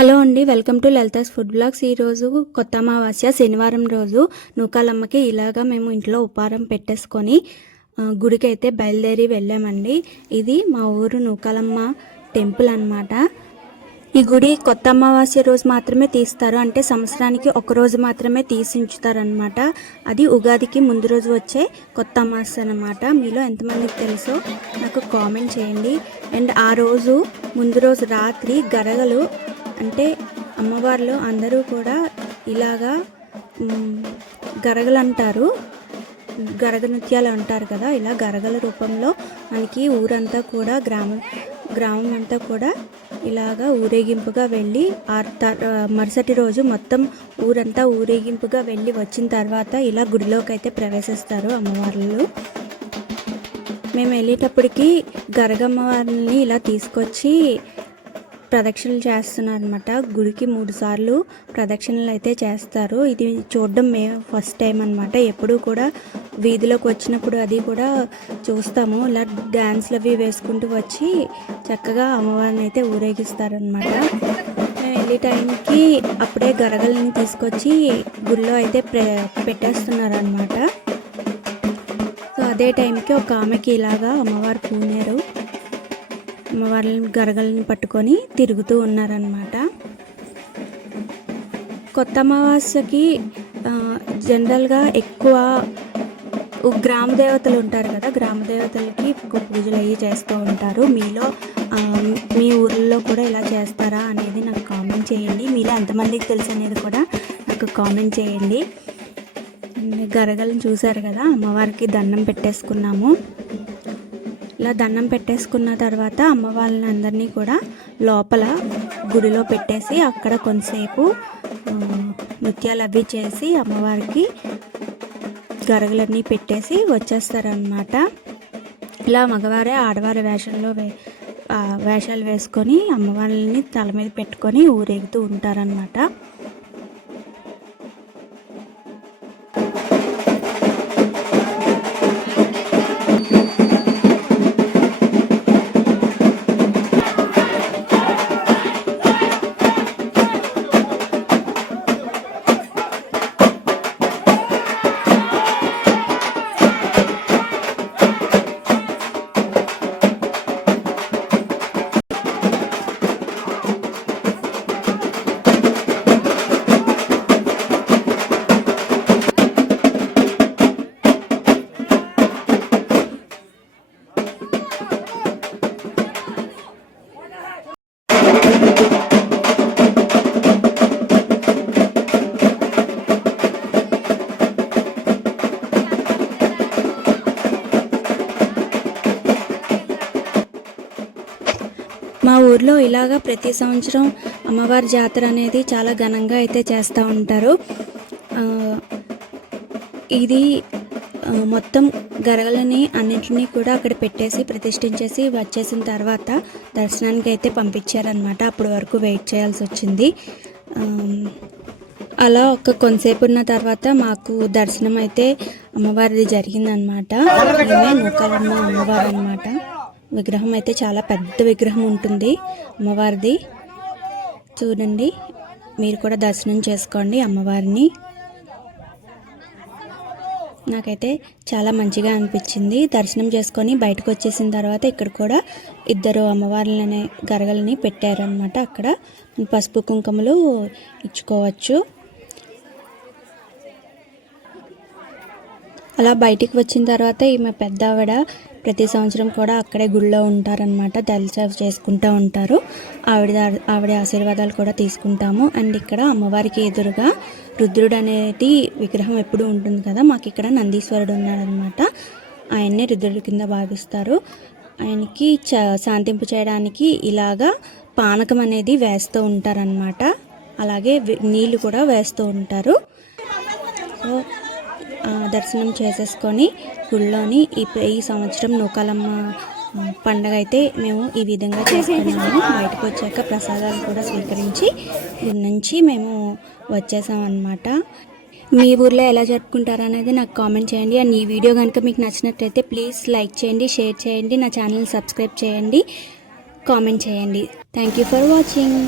Hello అండి welcome to Lalitha's food blogs. ఈరోజు కొత్త అమావాస్య శనివారం రోజు నూకాలమ్మకి ఇలాగా మేము ఇంట్లో ఉపహారం పెట్టేసుకొని గుడికి అయితే బయలుదేరి వెళ్ళామండి. ఇది మా ఊరు నూకాలమ్మ టెంపుల్ అన్నమాట. ఈ గుడి కొత్త అమావాస్య రోజు మాత్రమే తీస్తారు. అంటే సంవత్సరానికి ఒక రోజు మాత్రమే తీసి ఉంచుతారనమాట అది ఉగాదికి ముందు రోజు వచ్చే కొత్త అమావాస్య అనమాట మీలో ఎంతమందికి తెలుసో నాకు కామెంట్ చేయండి. అండ్ ఆ రోజు ముందు రోజు రాత్రి గరగలు అంటే అమ్మవార్లు అందరూ కూడా ఇలాగా గరగలు అంటారు గరగ నృత్యాలు అంటారు కదా ఇలా గరగల రూపంలో మనకి ఊరంతా కూడా గ్రామం గ్రామం అంతా కూడా ఇలాగా ఊరేగింపుగా వెళ్ళి ఆ ఆ మరుసటి రోజు మొత్తం ఊరంతా ఊరేగింపుగా వెళ్ళి వచ్చిన తర్వాత ఇలా గుడిలోకి అయితే ప్రవేశిస్తారు అమ్మవార్లు. మేము వెళ్ళేటప్పటికి గరగమ్మవారిని ఇలా తీసుకొచ్చి ప్రదక్షిణలు చేస్తున్నారు అనమాట గుడికి మూడు సార్లు ప్రదక్షిణలు అయితే చేస్తారు. ఇది చూడడం మే ఫస్ట్ టైం అనమాట ఎప్పుడూ కూడా వీధిలోకి వచ్చినప్పుడు అది కూడా చూస్తాము. ఇలా డ్యాన్స్లు అవి వేసుకుంటూ వచ్చి చక్కగా అమ్మవారిని అయితే ఊరేగిస్తారనమాట మేము వెళ్ళే టైంకి అప్పుడే గరగలని తీసుకొచ్చి గుడిలో అయితే ప్రె పెట్టేస్తున్నారు అనమాట సో అదే టైంకి ఒక ఆమెకి ఇలాగా అమ్మవారు పూనేరు. వాళ్ళని గరగలను పట్టుకొని తిరుగుతూ ఉన్నారనమాట కొత్త అమావాస్యకి జనరల్గా ఎక్కువ గ్రామ దేవతలు ఉంటారు కదా గ్రామ దేవతలకి ఎక్కువ పూజలు అవి చేస్తూ ఉంటారు. మీలో మీ ఊర్లో కూడా ఇలా చేస్తారా అనేది నాకు కామెంట్ చేయండి. మీలో ఎంతమందికి తెలుసు అనేది కూడా నాకు కామెంట్ చేయండి. గరగలను చూశారు కదా అమ్మవారికి దండం పెట్టేసుకున్నాము. ఇలా దండం పెట్టేసుకున్న తర్వాత అమ్మ వాళ్ళని అందరినీ కూడా లోపల గుడిలో పెట్టేసి అక్కడ కొంతసేపు నృత్యాలు అవి చేసి అమ్మవారికి గరగలన్నీ పెట్టేసి వచ్చేస్తారనమాట ఇలా మగవారే ఆడవారి వేషంలో వే వేషాలు వేసుకొని అమ్మవారిని తల మీద పెట్టుకొని ఊరేగుతూ ఉంటారనమాట మా ఊర్లో ఇలాగా ప్రతి సంవత్సరం అమ్మవారి జాతర అనేది చాలా ఘనంగా అయితే చేస్తూ ఉంటారు. ఇది మొత్తం గరగలని అన్నింటినీ కూడా అక్కడ పెట్టేసి ప్రతిష్ఠించేసి వచ్చేసిన తర్వాత దర్శనానికి అయితే పంపించారనమాట అప్పటి వరకు వెయిట్ చేయాల్సి వచ్చింది. అలా ఒక కొంతసేపు ఉన్న తర్వాత మాకు దర్శనం అయితే అమ్మవారిది జరిగిందనమాట ఈమె నూకాలమ్మ అమ్మవారు అనమాట విగ్రహం అయితే చాలా పెద్ద విగ్రహం ఉంటుంది అమ్మవారిది. చూడండి మీరు కూడా దర్శనం చేసుకోండి అమ్మవారిని. నాకైతే చాలా మంచిగా అనిపించింది. దర్శనం చేసుకొని బయటకు వచ్చేసిన తర్వాత ఇక్కడ కూడా ఇద్దరు అమ్మవార్లని గరగలని పెట్టారనమాట అక్కడ. పసుపు కుంకుమలు ఇచ్చుకోవచ్చు. అలా బయటికి వచ్చిన తర్వాత ఈమె పెద్ద ఆవిడ ప్రతి సంవత్సరం కూడా అక్కడే గుళ్ళో ఉంటారనమాట తలసేవ చేసుకుంటూ ఉంటారు. ఆవిడ ఆవిడ ఆశీర్వాదాలు కూడా తీసుకుంటాము. అండ్ ఇక్కడ అమ్మవారికి ఎదురుగా రుద్రుడు అనేది విగ్రహం ఎప్పుడు ఉంటుంది కదా మాకు ఇక్కడ నందీశ్వరుడు ఉన్నాడనమాట ఆయన్నే రుద్రుడి కింద భావిస్తారు. ఆయనకి చ శాంతింపు చేయడానికి ఇలాగా పానకం అనేది వేస్తూ ఉంటారనమాట అలాగే నీళ్ళు కూడా వేస్తూ ఉంటారు. దర్శనం చేసేసుకొని గుళ్ళోని ఈ ఈ సంవత్సరం నూకాలమ్మ పండగ అయితే మేము ఈ విధంగా చేసుకున్నాము. బయటకు వచ్చాక ప్రసాదాలు కూడా స్వీకరించి గుడి నుంచి మేము వచ్చేసాం అన్నమాట మీ ఊర్లో ఎలా జరుపుకుంటారు అనేది నాకు కామెంట్ చేయండి. అండ్ ఈ వీడియో కనుక మీకు నచ్చినట్లయితే ప్లీజ్ లైక్ చేయండి షేర్ చేయండి నా ఛానల్ సబ్స్క్రైబ్ చేయండి కామెంట్ చేయండి. Thank you for watching.